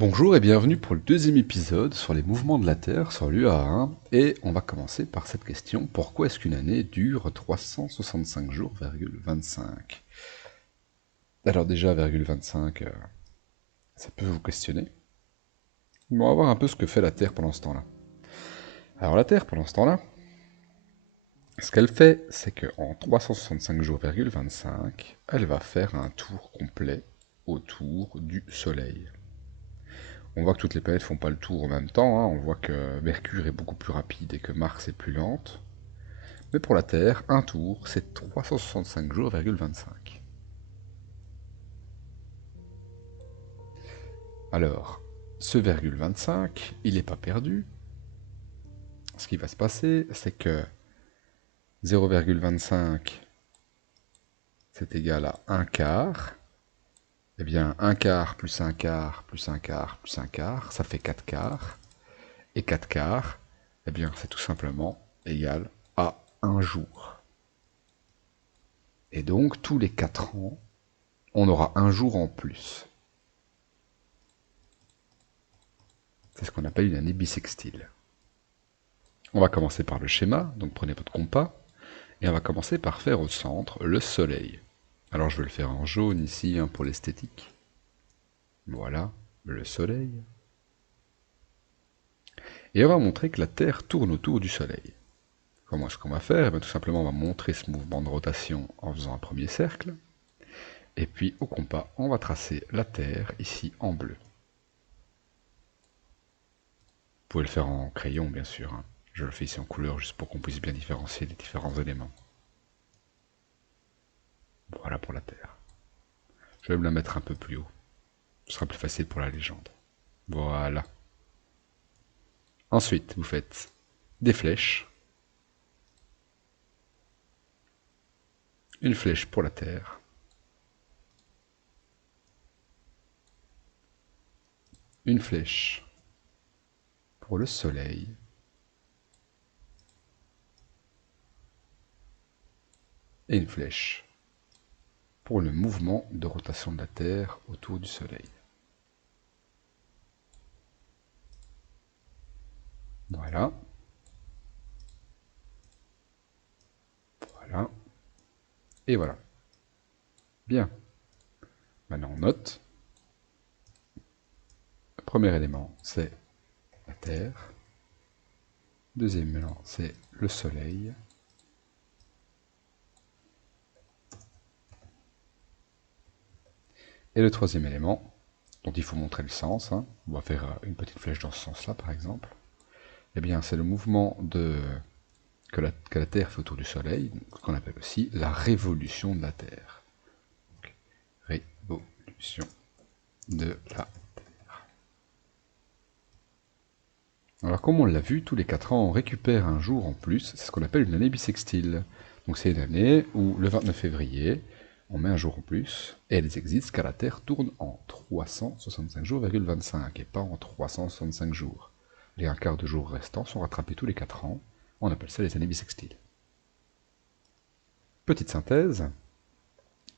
Bonjour et bienvenue pour le deuxième épisode sur les mouvements de la Terre sur l'UA1 et on va commencer par cette question: pourquoi est-ce qu'une année dure 365 jours, 25? Alors déjà, 25, ça peut vous questionner. On va voir un peu ce que fait la Terre pendant ce temps-là. Alors la Terre pendant ce temps-là, ce qu'elle fait, c'est qu'en 365 jours, 25, elle va faire un tour complet autour du Soleil. On voit que toutes les planètes font pas le tour en même temps, hein. On voit que Mercure est beaucoup plus rapide et que Mars est plus lente. Mais pour la Terre, un tour, c'est 365 jours, 25. Alors, ce 25, il n'est pas perdu. Ce qui va se passer, c'est que 0,25, c'est égal à un quart. Eh bien, un quart plus un quart plus un quart plus un quart, ça fait 4 quarts. Et 4 quarts, eh bien, c'est tout simplement égal à un jour. Et donc, tous les 4 ans, on aura un jour en plus. C'est ce qu'on appelle une année bissextile. On va commencer par le schéma, donc prenez votre compas, et on va commencer par faire au centre le Soleil. Alors je vais le faire en jaune ici, hein, pour l'esthétique. Voilà, le Soleil. Et on va montrer que la Terre tourne autour du Soleil. Comment est-ce qu'on va faire? Eh bien, tout simplement, on va montrer ce mouvement de rotation en faisant un premier cercle. Et puis au compas, on va tracer la Terre ici en bleu. Vous pouvez le faire en crayon, bien sûr, hein. Je le fais ici en couleur, juste pour qu'on puisse bien différencier les différents éléments. Voilà pour la Terre. Je vais me la mettre un peu plus haut. Ce sera plus facile pour la légende. Voilà. Ensuite, vous faites des flèches. Une flèche pour la Terre. Une flèche pour le Soleil. Et une flèche pour le mouvement de rotation de la Terre autour du Soleil. Voilà. Voilà. Et voilà. Bien. Maintenant, on note. Le premier élément, c'est la Terre. Deuxième élément, c'est le Soleil. Et le troisième élément, dont il faut montrer le sens, hein, on va faire une petite flèche dans ce sens-là par exemple, eh bien c'est le mouvement que la Terre fait autour du Soleil, qu'on appelle aussi la révolution de la Terre. Donc, révolution de la Terre. Alors comme on l'a vu, tous les 4 ans on récupère un jour en plus, c'est ce qu'on appelle une année bissextile. Donc c'est une année où le 29 février, on met un jour en plus, et elle existe car la Terre tourne en 365 jours, 25, et pas en 365 jours. Les un quart de jours restants sont rattrapés tous les 4 ans, on appelle ça les années bissextiles. Petite synthèse,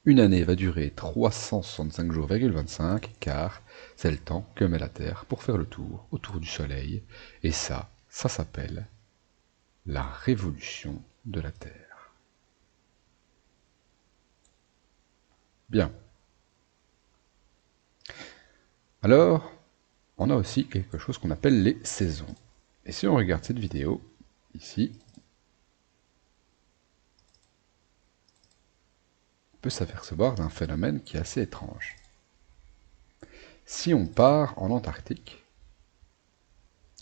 une année va durer 365 jours, 25, car c'est le temps que met la Terre pour faire le tour autour du Soleil, et ça s'appelle la révolution de la Terre. Bien. Alors, on a aussi quelque chose qu'on appelle les saisons. Et si on regarde cette vidéo, ici, on peut s'apercevoir d'un phénomène qui est assez étrange. Si on part en Antarctique,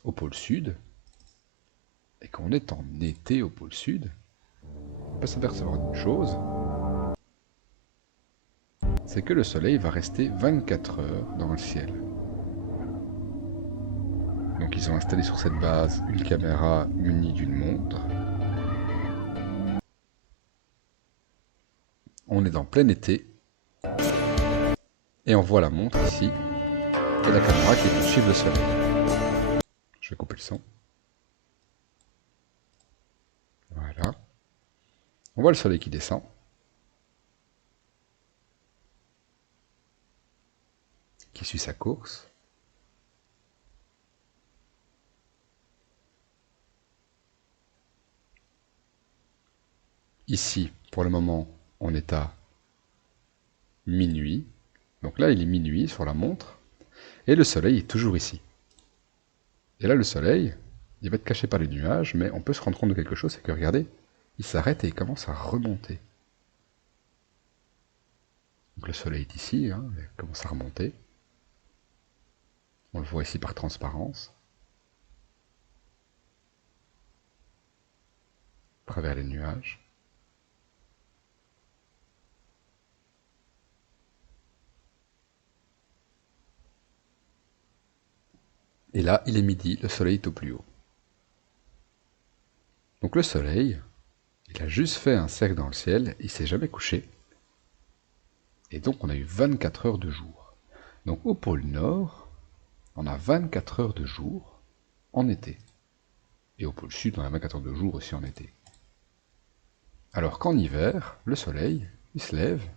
au pôle sud, et qu'on est en été au pôle sud, on peut s'apercevoir d'une chose, c'est que le Soleil va rester 24 heures dans le ciel. Donc ils ont installé sur cette base une caméra munie d'une montre. On est en plein été, et on voit la montre ici, et la caméra qui peut suivre le Soleil. Je vais couper le son. Voilà. On voit le Soleil qui descend. Qui suit sa course. ici, pour le moment, on est à minuit. Donc là, il est minuit sur la montre. Et le soleil est toujours ici. Et là, le soleil, il va être caché par les nuages, mais on peut se rendre compte de quelque chose, c'est que regardez, il s'arrête et il commence à remonter. Donc le soleil est ici, hein, il commence à remonter. On le voit ici par transparence, à travers les nuages. Et là, il est midi, le soleil est au plus haut. Donc le soleil, il a juste fait un cercle dans le ciel, il s'est jamais couché. Et donc on a eu 24 heures de jour. Donc au pôle Nord, on a 24 heures de jour en été. Et au pôle Sud, on a 24 heures de jour aussi en été. Alors qu'en hiver, le soleil, il se lève,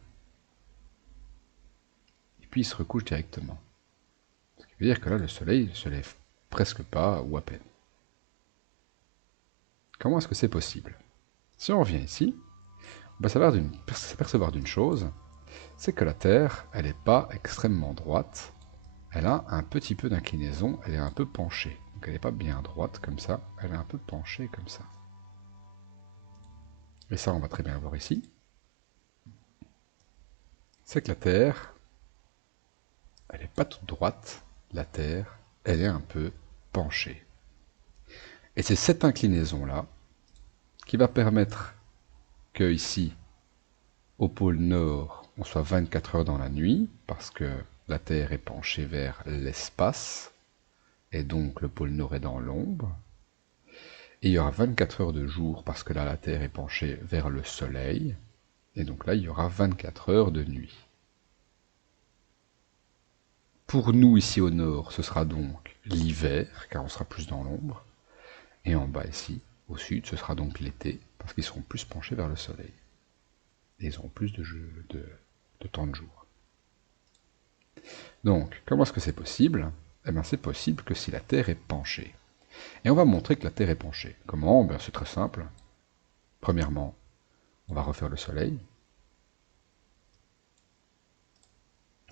et puis il se recouche directement. Ce qui veut dire que là, le soleil ne se lève presque pas, ou à peine. Comment est-ce que c'est possible? Si on revient ici, on va s'apercevoir d'une chose, c'est que la Terre, elle n'est pas extrêmement droite, elle a un petit peu d'inclinaison, elle est un peu penchée. Donc elle n'est pas bien droite comme ça, elle est un peu penchée comme ça. Et ça, on va très bien le voir ici. C'est que la Terre, elle n'est pas toute droite, la Terre, elle est un peu penchée. Et c'est cette inclinaison-là qui va permettre que ici, au pôle Nord, on soit 24 heures dans la nuit, parce que la Terre est penchée vers l'espace, et donc le pôle Nord est dans l'ombre. Et il y aura 24 heures de jour, parce que là, la Terre est penchée vers le Soleil, et donc là, il y aura 24 heures de nuit. Pour nous, ici au Nord, ce sera donc l'hiver, car on sera plus dans l'ombre, et en bas ici, au Sud, ce sera donc l'été, parce qu'ils seront plus penchés vers le Soleil. Et ils auront plus de temps de jour. Donc, comment est-ce que c'est possible? Eh bien, c'est possible que si la Terre est penchée. Et on va montrer que la Terre est penchée. Comment? Ben, c'est très simple. Premièrement, on va refaire le Soleil.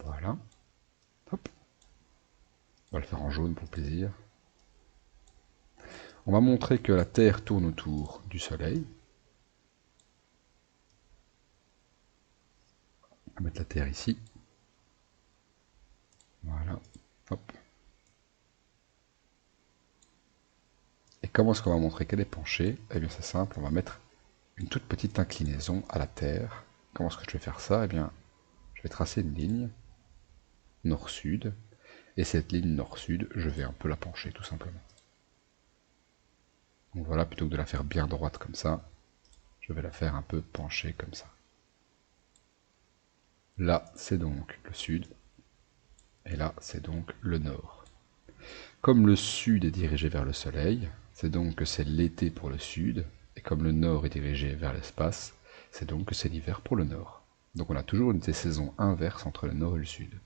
Voilà. Hop. On va le faire en jaune pour plaisir. On va montrer que la Terre tourne autour du Soleil. On va mettre la Terre ici. Voilà. Hop. Et comment est-ce qu'on va montrer qu'elle est penchée? Eh bien, c'est simple. On va mettre une toute petite inclinaison à la Terre. Comment est-ce que je vais faire ça? Eh bien, je vais tracer une ligne nord-sud. Et cette ligne nord-sud, je vais un peu la pencher, tout simplement. Donc voilà, plutôt que de la faire bien droite comme ça, je vais la faire un peu penchée comme ça. Là, c'est donc le sud, et là, c'est donc le nord. Comme le sud est dirigé vers le soleil, c'est donc que c'est l'été pour le sud, et comme le nord est dirigé vers l'espace, c'est donc que c'est l'hiver pour le nord. Donc on a toujours une des saisons inverses entre le nord et le sud.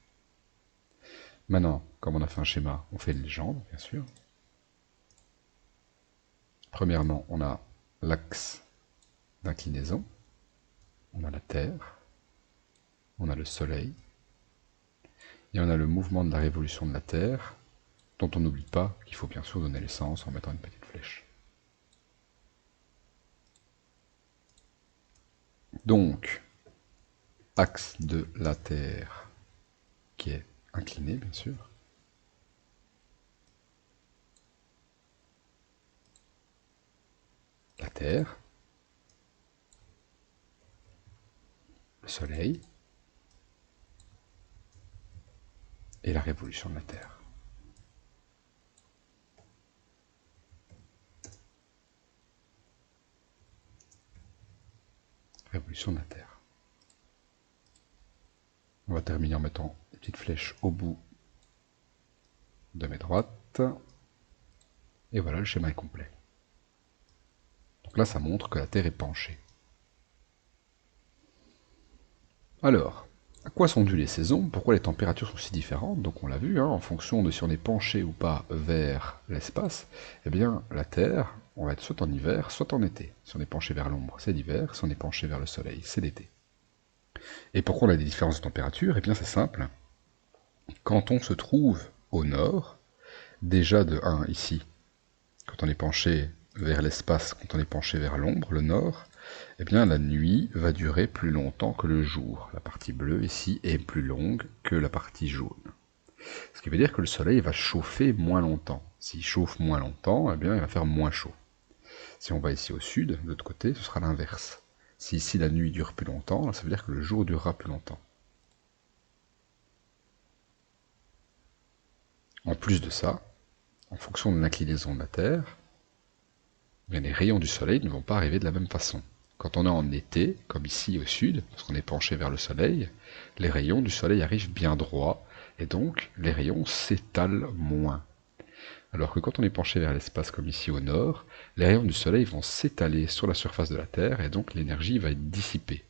Maintenant, comme on a fait un schéma, on fait une légende, bien sûr. Premièrement, on a l'axe d'inclinaison, on a la Terre, on a le Soleil, et on a le mouvement de la révolution de la Terre, dont on n'oublie pas qu'il faut bien sûr donner le sens en mettant une petite flèche. Donc, axe de la Terre qui est incliné, bien sûr. La Terre, le Soleil et la révolution de la Terre. Révolution de la Terre. On va terminer en mettant une petite flèche au bout de mes droites. Et voilà, le schéma est complet. Donc là, ça montre que la Terre est penchée. Alors, à quoi sont dues les saisons? Pourquoi les températures sont si différentes? Donc on l'a vu, hein, en fonction de si on est penché ou pas vers l'espace, eh bien la Terre, on va être soit en hiver, soit en été. Si on est penché vers l'ombre, c'est l'hiver, si on est penché vers le soleil, c'est l'été. Et pourquoi on a des différences de température? Eh bien c'est simple. Quand on se trouve au nord, déjà de 1 ici, quand on est penché vers l'espace, quand on est penché vers l'ombre, le nord, eh bien la nuit va durer plus longtemps que le jour. La partie bleue ici est plus longue que la partie jaune. Ce qui veut dire que le soleil va chauffer moins longtemps. S'il chauffe moins longtemps, eh bien il va faire moins chaud. Si on va ici au sud, de l'autre côté, ce sera l'inverse. Si ici la nuit dure plus longtemps, ça veut dire que le jour durera plus longtemps. En plus de ça, en fonction de l'inclinaison de la Terre, bien, les rayons du soleil ne vont pas arriver de la même façon. Quand on est en été, comme ici au sud, parce qu'on est penché vers le soleil, les rayons du soleil arrivent bien droits, et donc les rayons s'étalent moins. Alors que quand on est penché vers l'espace comme ici au nord, les rayons du soleil vont s'étaler sur la surface de la Terre, et donc l'énergie va être dissipée.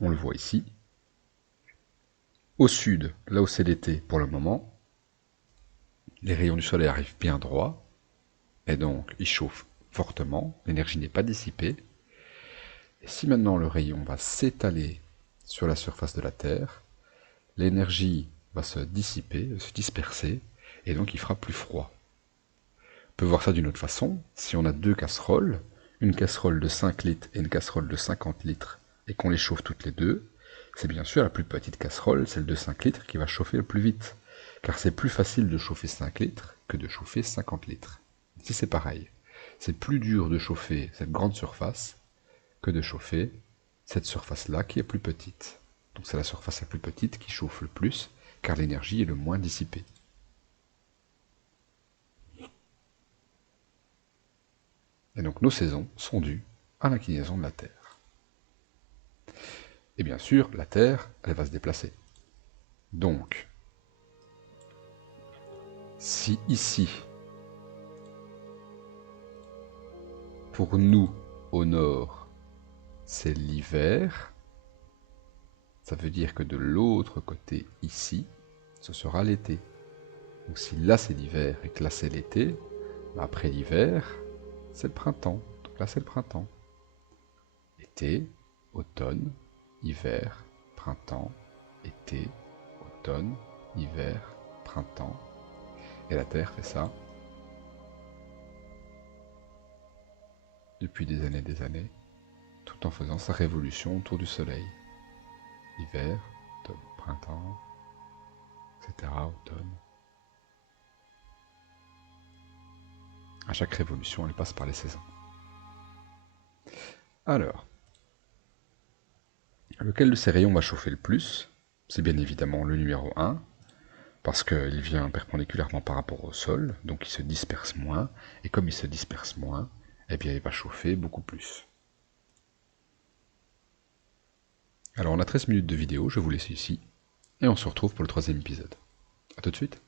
On le voit ici. Au sud, là où c'est l'été pour le moment, les rayons du soleil arrivent bien droits, et donc ils chauffent fortement, l'énergie n'est pas dissipée. Et si maintenant le rayon va s'étaler sur la surface de la Terre, l'énergie va se dissiper, se disperser, et donc il fera plus froid. On peut voir ça d'une autre façon. Si on a deux casseroles, une casserole de 5 litres et une casserole de 50 litres, et qu'on les chauffe toutes les deux, c'est bien sûr la plus petite casserole, celle de 5 litres, qui va chauffer le plus vite. Car c'est plus facile de chauffer 5 litres que de chauffer 50 litres. Ici c'est pareil. C'est plus dur de chauffer cette grande surface que de chauffer cette surface-là qui est plus petite. Donc c'est la surface la plus petite qui chauffe le plus, car l'énergie est le moins dissipée. Et donc nos saisons sont dues à l'inclinaison de la Terre. Et bien sûr, la Terre, elle va se déplacer. Donc, si ici, pour nous, au nord, c'est l'hiver, ça veut dire que de l'autre côté, ici, ce sera l'été. Donc si là c'est l'hiver et que là c'est l'été, après l'hiver, c'est le printemps. Donc là c'est le printemps. Été, automne, hiver, printemps, été, automne, hiver, printemps. Et la Terre fait ça depuis des années, tout en faisant sa révolution autour du Soleil. Hiver, automne, printemps, etc. Automne. À chaque révolution, elle passe par les saisons. Alors, lequel de ces rayons va chauffer le plus? C'est bien évidemment le numéro 1, parce qu'il vient perpendiculairement par rapport au sol, donc il se disperse moins, et comme il se disperse moins, eh bien il va chauffer beaucoup plus. Alors on a 13 minutes de vidéo, je vous laisse ici, et on se retrouve pour le troisième épisode. A tout de suite.